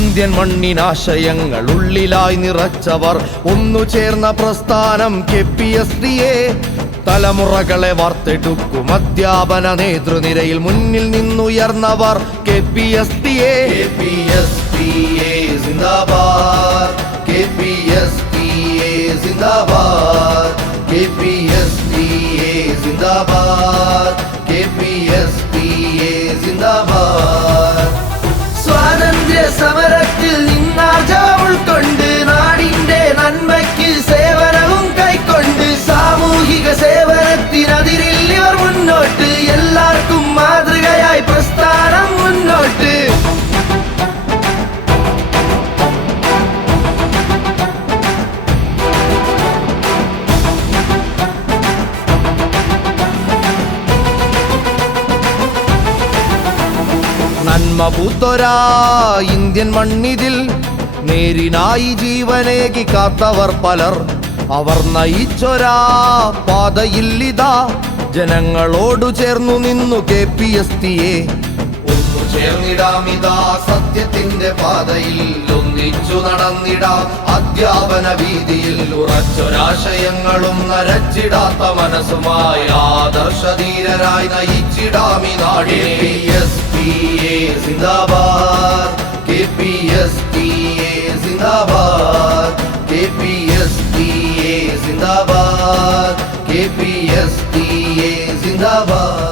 Indian മണ്ണിനാശയങ്ങൾ ഉള്ളിലായി നിറച്ചവർ ഒന്നു ചേർന്ന പ്രസ്ഥാനം K P S D A. തലമുറകളെ വാർത്തെടുക്കും അധ്യാപന നേതൃനിരയിൽ മുന്നിൽ നിന്നുയർന്നവർ K P S D A. K P S D A Zindabad. K P S സിന്ദാബാദ്. കെ പി എസ് സിന്ദാബാദ്. നന്മ ഇന്ത്യൻ മണ്ണിതിൽ നേരിനായി ജീവനേകി കാത്തവർ പലർ. അവർ നയിച്ചൊരാ പാതയില്ലിതാ ജനങ്ങളോടു ചേർന്നു നിന്നു കെ പി എസ് ടിയെ ഒന്നു ചേർന്നിടാമിതാ സത്യത്തിന്റെ പാതയിൽ. ഒന്നിച്ചു നടന്നിടാം അധ്യാപന വീതിയിൽ. ഉറച്ചൊരാശയങ്ങളും നരച്ചിടാത്ത മനസ്സുമായി ആദർശധീരരായി നയിച്ചിടാമി നാടിനെ P S P A Zindabad K P S T A Zindabad K P S T A Zindabad K P S T A Zindabad